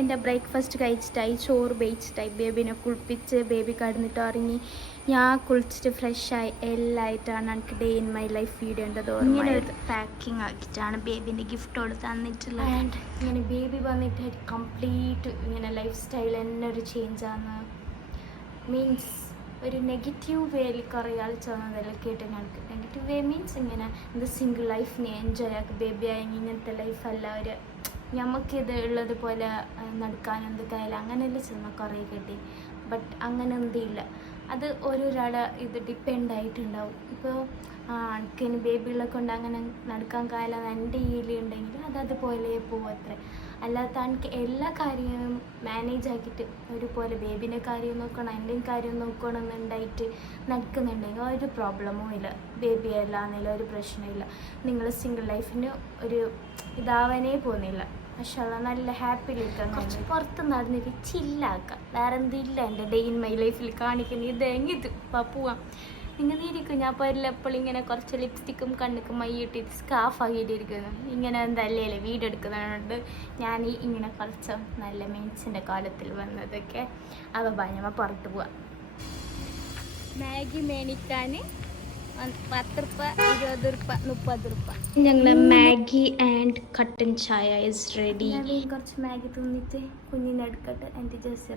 എൻ്റെ ബ്രേക്ക്ഫാസ്റ്റ് കഴിച്ചിട്ടായി, ചോറ് വെച്ചിട്ടായി, ബേബിനെ കുളിപ്പിച്ച് ബേബി കടന്നിട്ട് ഇറങ്ങി ഞാൻ കുളിച്ചിട്ട് ഫ്രഷായി എല്ലായിട്ടാണ് എനിക്ക് day in my life video ഉണ്ടത്. ഇങ്ങനെ ഒരു പാക്കിംഗ് ആക്കിയിട്ടാണ് ബേബിൻ്റെ ഗിഫ്റ്റോട് തന്നിട്ടുള്ളത്. ആൻഡ് ഇങ്ങനെ ബേബി വന്നിട്ട് കംപ്ലീറ്റ് ഇങ്ങനെ ലൈഫ് സ്റ്റൈൽ തന്നെ ഒരു ചേഞ്ചാണ്. മീൻസ് ഒരു നെഗറ്റീവ് വേയിൽ കുറേ ആൾ ചെന്നതെല്ലാം കേട്ട് എനിക്ക്. നെഗറ്റീവ് വേ മീൻസ് ഇങ്ങനെ ഇത് സിംഗിൾ ലൈഫിനെ എൻജോയ് ആക്കി, ബേബി ആയെങ്കിൽ ഇങ്ങനത്തെ ലൈഫല്ല ഒരു നമുക്കിത് ഉള്ളതുപോലെ നടക്കാൻ എന്തൊക്കെയായാലും അങ്ങനെയല്ലേ ചെന്ന കുറേ കിട്ടി. ബട്ട് അങ്ങനെ എന്തില്ല, അത് ഓരോരാളെ ഇത് ഡിപ്പെൻഡ് ആയിട്ടുണ്ടാവും. ഇപ്പോൾ എനിക്കിന് ബേബികളെ കൊണ്ട് അങ്ങനെ നടക്കാൻ കാലം എൻ്റെ ഈലുണ്ടെങ്കിൽ അതുപോലെ പോവത്രേ. അല്ലാത്ത എനിക്ക് എല്ലാ കാര്യവും മാനേജ് ആക്കിയിട്ട് ഒരുപോലെ ബേബിൻ്റെ കാര്യം നോക്കണം, എൻ്റെയും കാര്യം നോക്കണം എന്നുണ്ടായിട്ട് നടക്കുന്നുണ്ടെങ്കിൽ ഒരു പ്രോബ്ലമും ഇല്ല. ബേബി അല്ലാന്നില്ല, ഒരു പ്രശ്നമില്ല. നിങ്ങൾ സിംഗിൾ ലൈഫിന് ഒരു ഇതാവാനേ പോകുന്നില്ല. പക്ഷേ നല്ല ഹാപ്പിയിലിരിക്കാൻ കുറച്ച് പുറത്ത് നടന്നിട്ട് ചില്ലാക്കാം. വേറെ എന്തില്ല എൻ്റെ ഡേ ഇൻ മൈ ലൈഫിൽ കാണിക്കുന്നത്. ഇതെങ്ങിത് പോവാം ഇങ്ങനെ ഇരിക്കും. ഞാൻ അപ്പോൾ എപ്പോഴും ഇങ്ങനെ കുറച്ച് ലിപ്സ്റ്റിക്കും കണ്ണിക്കും മൈയിട്ടിട്ട് സ്കാർഫ് ആക്കിയിട്ടിരിക്കുന്നു. ഇങ്ങനെ എന്തല്ലേ വീഡിയോ എടുക്കുന്നതുകൊണ്ട് ഞാൻ ഇങ്ങനെ കുറച്ച് നല്ല മെൻസിൻ്റെ കാലത്തിൽ വന്നതൊക്കെ അപ്പോൾ ഞമ്മ പുറത്ത് പോവാം. മാഗി മേടിക്കാൻ 10 രൂപ, 20 രൂപ, 30 രൂപ. ഞങ്ങൾ മാഗി ആൻഡ് കട്ടൻ ചായ ഇസ് റെഡി. കുറച്ച് മാഗി തിന്നിട്ട് കുഞ്ഞിനെ എടുക്കട്ടെ. എൻ്റെ ജസ്റ്റ്